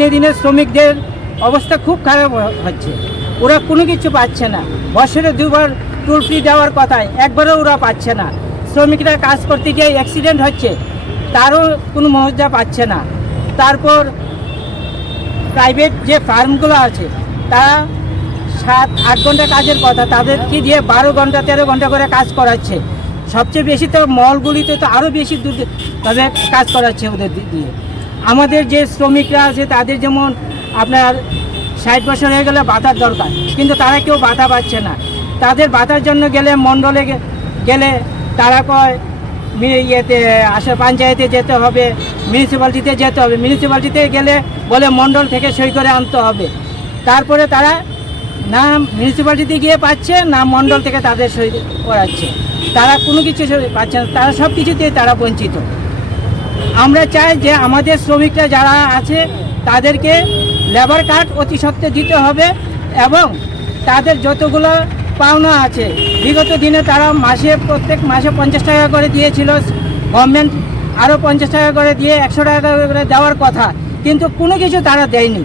দিনে দিনে শ্রমিকদের অবস্থা খুব খারাপ হচ্ছে। ওরা কোনো কিছু পাচ্ছে না। বছরে দুবার টোল ফ্রি দেওয়ার কথায় একবারও ওরা পাচ্ছে না। শ্রমিকরা কাজ করতে গিয়ে অ্যাক্সিডেন্ট হচ্ছে, তারও কোনো মর্যাদা পাচ্ছে না। তারপর প্রাইভেট যে ফার্মগুলো আছে তারা 7-8 ঘন্টা কাজের কথা, তাদেরকে দিয়ে 12 ঘন্টা 13 ঘন্টা করে কাজ করাচ্ছে। সবচেয়ে বেশি তো মলগুলিতে তো আরও বেশি দূর তাদের কাজ করাচ্ছে ওদের দিয়ে। আমাদের যে শ্রমিকরা আছে তাদের যেমন আপনার 60 বছর হয়ে গেলে ভাতার দরকার, কিন্তু তারা কেউ ভাতা পাচ্ছে না। তাদের ভাতার জন্য গেলে মণ্ডলে গেলে তারা কয় ইয়েতে আসে পঞ্চায়েতে যেতে হবে, মিউনিসিপ্যালিটিতে যেতে হবে। মিউনিসিপ্যালিটিতে গেলে বলে মণ্ডল থেকে সই করে আনতে হবে। তারপরে তারা না মিউনিসিপ্যালিটিতে গিয়ে পাচ্ছে, না মণ্ডল থেকে তাদের সই করাচ্ছে। তারা কোনো কিছু পাচ্ছে না, তারা সব কিছুতেই তারা বঞ্চিত। আমরা চাই যে আমাদের শ্রমিকরা যারা আছে তাদেরকে লেবার কার্ড অতি সত্ত্বে দিতে হবে, এবং তাদের যতগুলো পাওনা আছে বিগত দিনে তারা প্রত্যেক মাসে 50 টাকা করে দিয়েছিল। গভর্নমেন্ট আরও 50 টাকা করে দিয়ে 100 টাকা করে দেওয়ার কথা, কিন্তু কোনো কিছু তারা দেয়নি।